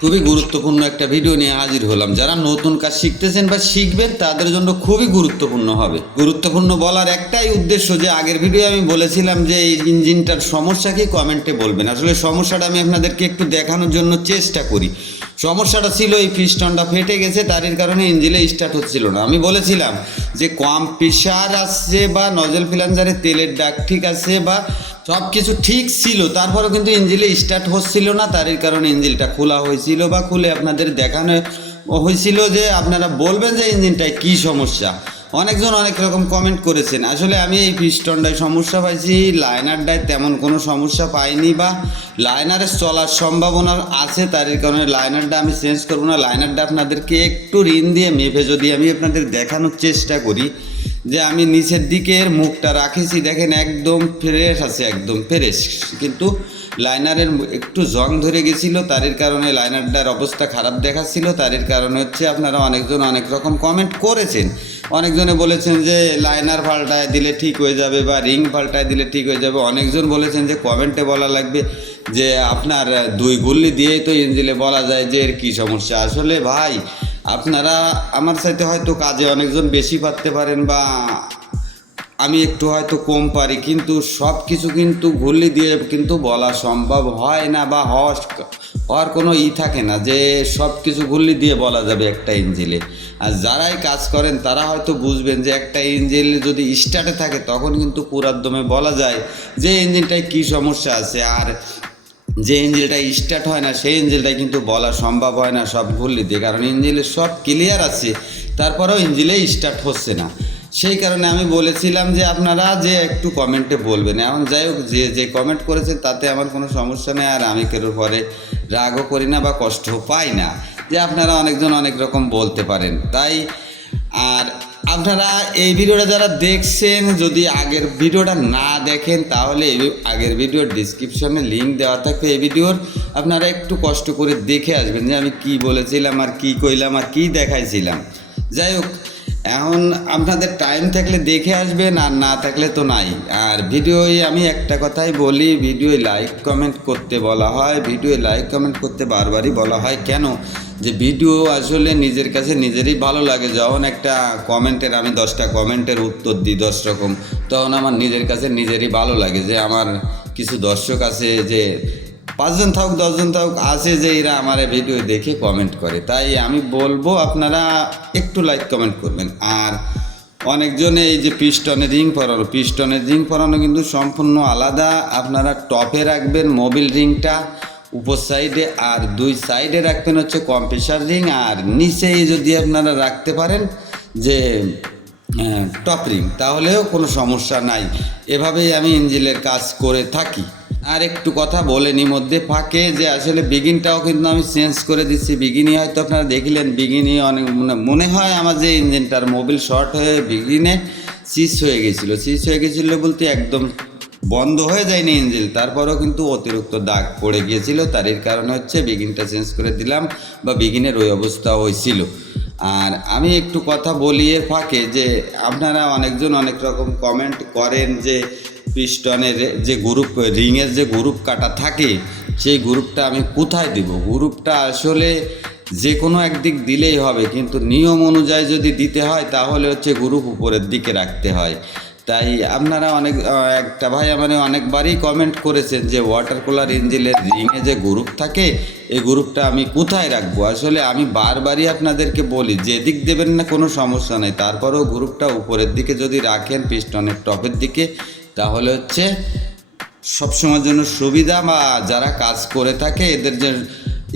খুবই গুরুত্বপূর্ণ একটা ভিডিও নিয়ে হাজির হলাম। যারা নতুন কাজ শিখতেছেন বা শিখবেন, তাদের জন্য খুবই গুরুত্বপূর্ণ হবে। গুরুত্বপূর্ণ বলার একটাই উদ্দেশ্য যে, আগের ভিডিও আমি বলেছিলাম যে, এই ইঞ্জিনটার সমস্যা কি? কমেন্টে বলবেন। আসলে সমস্যাটা আমি আপনাদেরকে একটু দেখানোর জন্য চেষ্টা করি। সমস্যাটা ছিল, এই পিস্টনটা ফেটে গেছে, তারই কারণে ইঞ্জিলে স্টার্ট হচ্ছিল না। আমি বলেছিলাম যে, কম প্রেশার আসছে বা নজল ফিলান্সারে তেলের ডাক ঠিক আছে বা সব কিছু ঠিক ছিল, তারপরেও কিন্তু ইঞ্জিলে স্টার্ট হচ্ছিল না, তারই কারণে ইঞ্জিলটা খোলা হয়েছিল বা খুলে আপনাদের দেখানো হয়েছিল যে, আপনারা বলবেন যে ইঞ্জিনটায় কী সমস্যা। অনেকজন অনেক রকম কমেন্ট করেছেন। আসলে আমি এই পিস্টনটায় সমস্যা পাইছি লাইনারটায় তেমন কোনো সমস্যা পাইনি বা লাইনারের চলার সম্ভাবনা আছে, তার কারণে লাইনারটা আমি চেঞ্জ করব না। লাইনারটা আপনাদেরকে একটু ঋণ দিয়ে মেপে যদি আমি আপনাদের দেখানোর চেষ্টা করি যে আমি নিচের দিকের মুখটা রাখেছি, দেখেন একদম ফ্রেশ আছে, একদম ফ্রেশ কিন্তু লাইনারের একটু জং ধরে গেছিল, তারের কারণে লাইনারটার অবস্থা খারাপ দেখাচ্ছিল, তারের কারণে হচ্ছে আপনারা অনেকজন অনেক রকম কমেন্ট করেছেন। অনেকজনে বলেছেন যে লাইনার পাল্টায় দিলে ঠিক হয়ে যাবে বা রিং পাল্টায় দিলে ঠিক হয়ে যাবে। অনেকজন বলেছেন যে কমেন্টে বলা লাগবে যে আপনার দুই গুল্লি দিয়েই তো ইঞ্জিলে বলা যায় যে এর কী সমস্যা। আসলে ভাই আপনারা আমার সাথে হয়তো কাজে অনেকজন বেশি পারতে পারেন বা আমি একটু হয়তো কম পারি, কিন্তু সব কিছু কিন্তু ঘুরলি দিয়ে কিন্তু বলা সম্ভব হয় না বা হওয়ার হওয়ার কোনো ই থাকে না যে সব কিছু ঘুরলি দিয়ে বলা যাবে একটা ইঞ্জিলে আর যারাই কাজ করেন তারা হয়তো বুঝবেন যে একটা ইঞ্জিন যদি স্টার্টে থাকে তখন কিন্তু পুরাদমে বলা যায় যে ইঞ্জিনটায় কী সমস্যা আছে। আর যে ইঞ্জিনটা স্টার্ট হয় না, সেই ইঞ্জিনটাই কিন্তু বলা সম্ভব হয় না, সব দিয়ে কারণ ইঞ্জিনে সব ক্লিয়ার আছে, তারপরেও ইঞ্জিনে স্টার্ট হচ্ছে না। সেই কারণে আমি বলেছিলাম যে আপনারা যে একটু কমেন্টে বলবেন। এখন যাই হোক, যে যে কমেন্ট করেছে তাতে আমার কোনো সমস্যা নেই, আর আমি কেউ পরে রাগও করি না বা কষ্টও পাই না। যে আপনারা অনেকজন অনেক রকম বলতে পারেন, তাই আর আপনারা এই ভিডিওটা যারা দেখছেন, যদি আগের ভিডিওটা না দেখেন, তাহলে আগের ভিডিওর ডিসক্রিপশনে লিঙ্ক দেওয়া থাকবে। এই ভিডিওর আপনারা একটু কষ্ট করে দেখে আসবেন যে আমি কি বলেছিলাম, আর কি কইলাম, আর কি দেখাইছিলাম। যাই হোক, এখন আপনাদের টাইম থাকলে দেখে আসবেন, আর না থাকলে তো নাই। আর ভিডিওয় আমি একটা কথাই বলি, ভিডিওয় লাইক কমেন্ট করতে বলা হয়। ভিডিওয় লাইক কমেন্ট করতে বারবারই বলা হয়। কেন? যে ভিডিও আসলে নিজের কাছে নিজেরই ভালো লাগে। যখন একটা কমেন্টের, আমি দশটা কমেন্টের উত্তর দিই দশ রকম, তখন আমার নিজের কাছে নিজেরই ভালো লাগে যে আমার কিছু দর্শক আছে যে পাঁচজন থাকুক, দশজন থাকুক, আছে যে এরা আমার ভিডিও দেখে কমেন্ট করে। তাই আমি বলব আপনারা একটু লাইক কমেন্ট করবেন। আর অনেকজনে এই যে পিস্টনের রিং পরানো, পিস্টনের রিং পরানো কিন্তু সম্পূর্ণ আলাদা। আপনারা টপে রাখবেন মোবিল রিংটা। উপর সাইডে আর দুই সাইডে রাখবেন হচ্ছে কম্প্রেসার রিং আর নিচেই যদি আপনারা রাখতে পারেন যে টপ রিং তাহলেও কোনো সমস্যা নাই। এভাবেই আমি ইঞ্জিনের কাজ করে থাকি। আর একটু কথা বলে বলেনি মধ্যে ফাঁকে যে আসলে বিগিনটাও কিন্তু আমি চেঞ্জ করে দিচ্ছি। বিগিনি হয়তো আপনারা দেখলেন বিগিনি অনেক মনে- মনে হয় আমার যে ইঞ্জিনটার মোবিল শর্ট হয়ে বিগিনে সিস হয়ে গেছিল। সিস হয়ে গেছিল বলতে একদম বন্ধ হয়ে যায়নি ইঞ্জিন তারপরেও কিন্তু অতিরিক্ত দাগ পড়ে গিয়েছিল। তারই কারণে হচ্ছে বিগিনটা চেঞ্জ করে দিলাম বা বিগিনের ওই অবস্থা হয়েছিল। আর আমি একটু কথা বলি এর ফাঁকে যে আপনারা অনেকজন অনেক রকম কমেন্ট করেন যে পিস্টনের যে গ্রুপ রিংয়ের যে গ্রুপ কাটা থাকে, সেই গ্রুপটা আমি কোথায় দিব? গ্রুপটা আসলে যে কোনো একদিক দিলেই হবে। কিন্তু নিয়ম অনুযায়ী যদি দিতে হয়, তাহলে হচ্ছে গ্রুপ উপরের দিকে রাখতে হয়। তাই আপনারা অনেক একটা ভাই মানে অনেকবারই কমেন্ট করেছেন যে ওয়াটার কুলার ইঞ্জিনের রিংয়ে যে গ্রুপ থাকে, এই গ্রুপটা আমি কোথায় রাখব? আসলে আমি বারবারই আপনাদেরকে বলি, যেদিক দেবেন না কোনো সমস্যা নেই। তারপরেও গ্রুপটা উপরের দিকে যদি রাখেন পিস্টনের টপের দিকে, তাহলে হচ্ছে সবসময়ের জন্য সুবিধা বা যারা কাজ করে থাকে, এদের যে,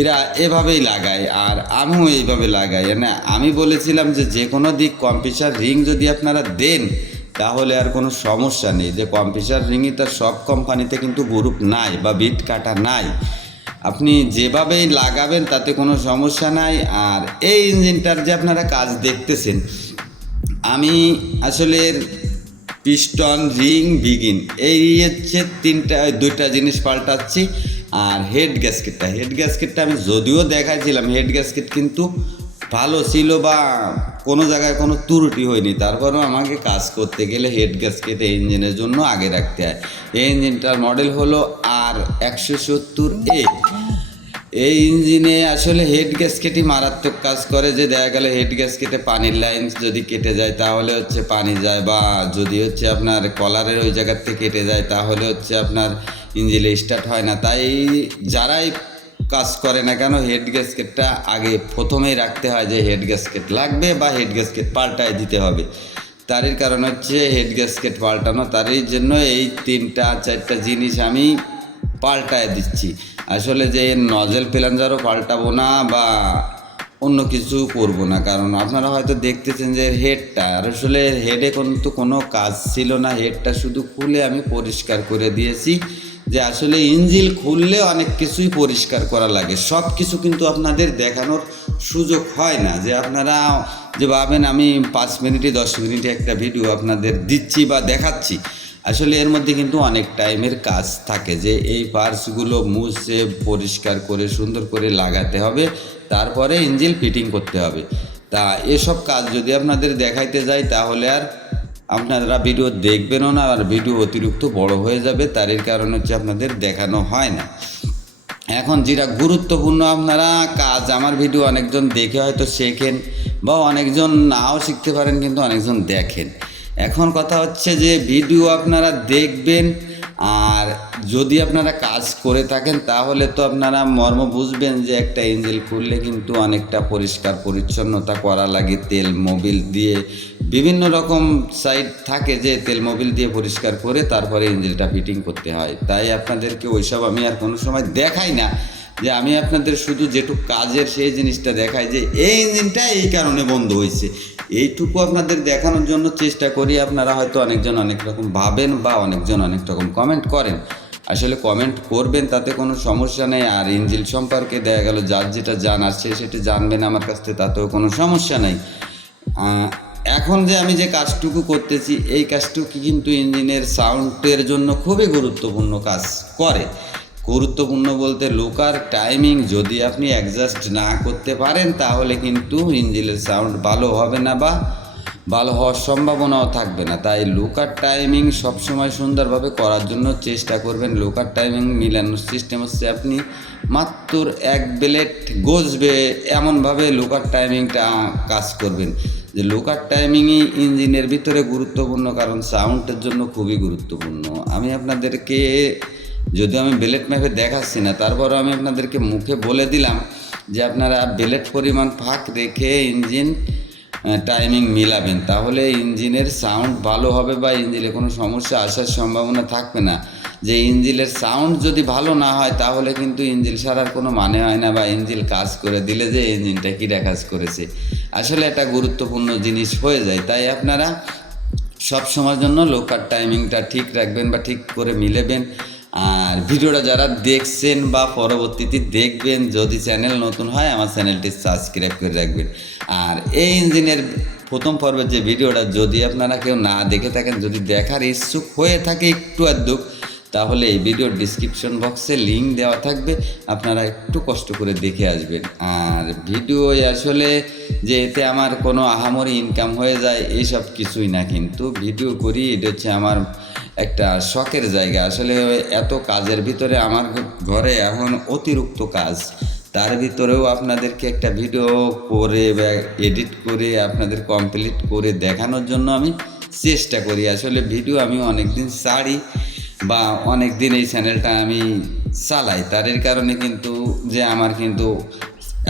এরা এভাবেই লাগায়, আর আমিও এইভাবে লাগাই। মানে আমি বলেছিলাম যে যে কোনো দিক কম্পিউটার রিং যদি আপনারা দেন তাহলে আর কোনো সমস্যা নেই। যে কম্পিউটার রিংই তার সব কোম্পানিতে কিন্তু গ্রুপ নাই বা বিট কাটা নাই। আপনি যেভাবেই লাগাবেন তাতে কোনো সমস্যা নাই। আর এই ইঞ্জিনটার যে আপনারা কাজ দেখতেছেন, আমি আসলে পিস্টন রিং বিগিন। এই হচ্ছে তিনটা, দুইটা জিনিস পাল্টাচ্ছি। আর হেড গ্যাসকেটটা হেড গ্যাসকেটটা আমি যদিও দেখাইছিলাম, হেড গ্যাসকেট কিন্তু ভালো ছিল বা কোনো জায়গায় কোনো ত্রুটি হয়নি, তারপরেও আমাকে কাজ করতে গেলে হেড গ্যাসকেট এই ইঞ্জিনের জন্য আগে রাখতে হয়। এই ইঞ্জিনটার মডেল হলো আর একশো সত্তর এ এই ইঞ্জিনে আসলে হেড গ্যাসকেটই মারাত্মক কাজ করে, যে দেখা গেল হেড গ্যাসকেটে পানির লাইন যদি কেটে যায়, তাহলে হচ্ছে পানি যায় বা যদি হচ্ছে আপনার কলারের ওই জায়গার থেকে কেটে যায়, তাহলে হচ্ছে আপনার ইঞ্জিনে স্টার্ট হয় না। তাই যারাই কাজ করে না কেন? হেড গ্যাসকেটটা আগে প্রথমেই রাখতে হয় যে হেড গ্যাসকেট লাগবে বা হেড গ্যাসকেট পাল্টায় দিতে হবে। তারই কারণ হচ্ছে হেড গ্যাসকেট পাল্টানো, তারই জন্য এই তিনটা, চারটা জিনিস আমি পাল্টায় দিচ্ছি। আসলে যে নজেল প্লাঞ্জারও পাল্টাবো না বা অন্য কিছু করব না, কারণ আপনারা হয়তো দেখতেছেন যে হেডটা আর আসলে হেডে কিন্তু কোনো কাজ ছিল না। হেডটা শুধু খুলে আমি পরিষ্কার করে দিয়েছি। যে আসলে ইঞ্জিল খুললে অনেক কিছুই পরিষ্কার করা লাগে। সব কিছু কিন্তু আপনাদের দেখানোর সুযোগ হয় না। যে আপনারা যে ভাবেন, আমি পাঁচ মিনিটে, দশ মিনিটে একটা ভিডিও আপনাদের দিচ্ছি বা দেখাচ্ছি। আসলে এর মধ্যে কিন্তু অনেক টাইমের কাজ থাকে যে এই পার্টসগুলো মুছে, পরিষ্কার করে, সুন্দর করে লাগাতে হবে। তারপরে ইঞ্জিল ফিটিং করতে হবে। তা এসব কাজ যদি আপনাদের দেখাইতে যাই, তাহলে আর আপনারা ভিডিও দেখবেনও না, আর ভিডিও অতিরিক্ত বড় হয়ে যাবে তার কারণ হচ্ছে আপনাদের দেখানো হয় না। এখন যেটা গুরুত্বপূর্ণ, আপনারা কাজ, আমার ভিডিও অনেকজন দেখে হয়তো শেখেন, বা অনেকজন নাও শিখতে পারেন, কিন্তু অনেকজন দেখেন। এখন কথা হচ্ছে যে ভিডিও আপনারা দেখবেন আর যদি আপনারা কাজ করে থাকেন, তাহলে তো আপনারা মর্ম বুঝবেন যে একটা ইঞ্জিল খুললে কিন্তু অনেকটা পরিষ্কার পরিচ্ছন্নতা করা লাগে। তেল মোবিল দিয়ে বিভিন্ন রকম সাইড থাকে যে তেল মোবিল দিয়ে পরিষ্কার করে তারপরে ইঞ্জিলটা ফিটিং করতে হয়। তাই আপনাদেরকে ওইসব আমি আর কোনো সময় দেখাই না যে আমি আপনাদের শুধু যেটুকু কাজের সেই জিনিসটা দেখাই যে এই ইঞ্জিনটা এই কারণে বন্ধ হয়েছে। এইটুকু আপনাদের দেখানোর জন্য চেষ্টা করি আপনারা হয়তো অনেকজন অনেক রকম ভাবেন বা অনেকজন অনেক রকম কমেন্ট করেন। আসলে কমেন্ট করবেন তাতে কোনো সমস্যা নেই। আর ইঞ্জিল সম্পর্কে দেখা গেল যার যেটা জানার সে সেটা জানবেন আমার কাছ থেকে, তাতেও কোনো সমস্যা নেই। এখন যে আমি যে কাজটুকু করতেছি, এই কাজটুকু কিন্তু ইঞ্জিনের সাউন্ডের জন্য খুবই গুরুত্বপূর্ণ কাজ করে। গুরুত্বপূর্ণ বলতে লোকার টাইমিং যদি আপনি অ্যাডজাস্ট না করতে পারেন, তাহলে কিন্তু ইঞ্জিনের সাউন্ড ভালো হবে না বা ভালো হওয়ার সম্ভাবনাও থাকবে না। তাই লোকার টাইমিং সবসময় সুন্দরভাবে করার জন্য চেষ্টা করবেন। লোকার টাইমিং মিলানোর সিস্টেম হচ্ছে আপনি মাত্র এক বেলেট গজবে এমনভাবে লোকার টাইমিংটা কাজ করবেন। যে লোকার টাইমিংই ইঞ্জিনের ভিতরে গুরুত্বপূর্ণ, কারণ সাউন্ডের জন্য খুবই গুরুত্বপূর্ণ। আমি আপনাদেরকে যদিও আমি বেলেট ম্যাপে দেখাচ্ছি না, তারপরও আমি আপনাদেরকে মুখে বলে দিলাম যে আপনারা বেলেট পরিমাণ ফাঁক রেখে ইঞ্জিন টাইমিং মিলাবেন। তাহলে ইঞ্জিনের সাউন্ড ভালো হবে বা ইঞ্জিনে কোনো সমস্যা আসার সম্ভাবনা থাকবে না। যে ইঞ্জিনের সাউন্ড যদি ভালো না হয়, তাহলে কিন্তু ইঞ্জিন সারার কোনো মানে হয় না বা ইঞ্জিন কাজ করে দিলে যে ইঞ্জিনটা কীরা কাজ করেছে। আসলে একটা গুরুত্বপূর্ণ জিনিস হয়ে যায়। তাই আপনারা সব সময়ের জন্য লোকাল টাইমিংটা ঠিক রাখবেন বা ঠিক করে মিলেবেন। আর ভিডিওটা যারা দেখছেন বা পরবর্তীতে দেখবেন, যদি চ্যানেল নতুন হয়, আমার চ্যানেলটি সাবস্ক্রাইব করে রাখবেন। আর এই ইঞ্জিনের প্রথম পর্বের যে ভিডিওটা, যদি আপনারা কেউ না দেখে থাকেন, যদি দেখার ইচ্ছুক হয়ে থাকে একটু আধটুক তাহলে এই ভিডিওর ডিসক্রিপশন বক্সে লিঙ্ক দেওয়া থাকবে। আপনারা একটু কষ্ট করে দেখে আসবেন। আর ভিডিও আসলে যে এতে আমার কোনো আহামরি ইনকাম হয়ে যায় এইসব কিছুই না, কিন্তু ভিডিও করি, এটা হচ্ছে আমার একটা শখের জায়গা। আসলে এত কাজের ভিতরে আমার ঘরে এখন অতিরিক্ত কাজ। তার ভিতরেও আপনাদেরকে একটা ভিডিও করে বা এডিট করে আপনাদের কমপ্লিট করে দেখানোর জন্য আমি চেষ্টা করি। আসলে ভিডিও আমি অনেক দিন ছাড়ি বা অনেক দিন এই চ্যানেলটা আমি চালাই। তার কারণে কিন্তু যে আমার কিন্তু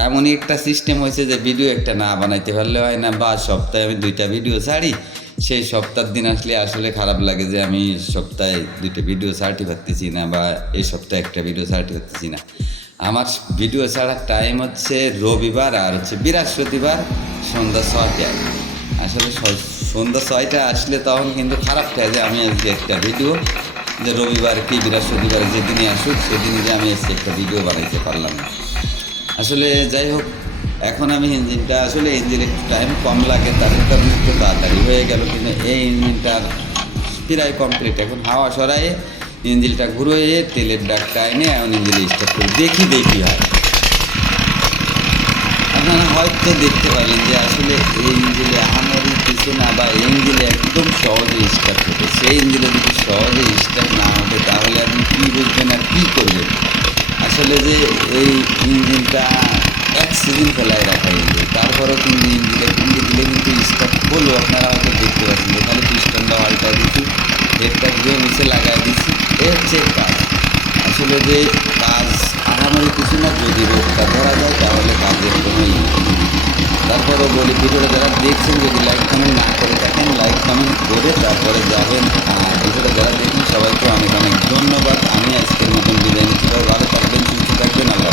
এমনই একটা সিস্টেম হয়েছে যে ভিডিও একটা না বানাইতে পারলে হয় না বা সপ্তাহে আমি দুইটা ভিডিও ছাড়ি। সেই সপ্তাহের দিন আসলে আসলে খারাপ লাগে যে আমি সপ্তাহে দুইটা ভিডিও ছাড়তে পারতেছি না বা এই সপ্তাহে একটা ভিডিও ছাড়তে পারতেছি না। আমার ভিডিও ছাড়ার টাইম হচ্ছে রবিবার আর হচ্ছে বৃহস্পতিবার সন্ধ্যা ছয়টায়। আসলে সন্ধ্যা ছয়টা আসলে তখন কিন্তু খারাপ থাকে যে আমি আজকে একটা ভিডিও যে রবিবার কি বৃহস্পতিবার যেদিনই আসুক, সেদিনই যে আমি আজকে একটা ভিডিও বানাইতে পারলাম না। আসলে যাই হোক এখন আমি ইঞ্জিনটা, আসলে ইঞ্জিন একটু টাইম কম লাগে তার কারণে একটু তাড়াতাড়ি হয়ে গেল কিন্তু এই ইঞ্জিনটার প্রায় কমপ্লিট এখন হাওয়া সরায়ে ইঞ্জিনটা ঘুরিয়ে তেলের ডাকটা এনে এখন ইঞ্জিনে স্টার্ট করে। দেখি দেখি হয়। আপনারা হয়তো দেখতে পারলেন যে আসলে এই ইঞ্জিনে আহামরি কিছু না, বা এই ইঞ্জিনে একদম সহজে স্টার্ট হতো সেই ইঞ্জিনে যদি সহজে স্টার্ট না হতো তাহলে আপনি কী বুঝবেন আর কী করবেন? আসলে যে এই এক সিজন ফেলায় রাখা এগুলো তারপরে তিন দিন দিলে তিনটে দিলে কিন্তু স্টক হলো আপনারা হয়তো দেখতে পাচ্ছেন এখানে পিস্টনটা পাল্টা দিচ্ছি হেডটা দিয়ে নিচে লাগাই দিচ্ছি এ হচ্ছে কাজ। আসলে যে কাজ আরামের কিছু না, যদি রোগটা ধরা যায়, তাহলে কাজ একদমই তারপরে বলি, ভিডিওটা যারা দেখছেন, যদি লাইক কমেন্ট না করে থাকেন লাইক কমেন্ট করে তারপরে যাবেন। আর ভিডিওটা যারা দেখুন, সবাইকে অনেক অনেক ধন্যবাদ। আমি আজকের মতন বিদায় নিতে ভালো থাকবেন, সুস্থ থাকবেন। আল্লাহ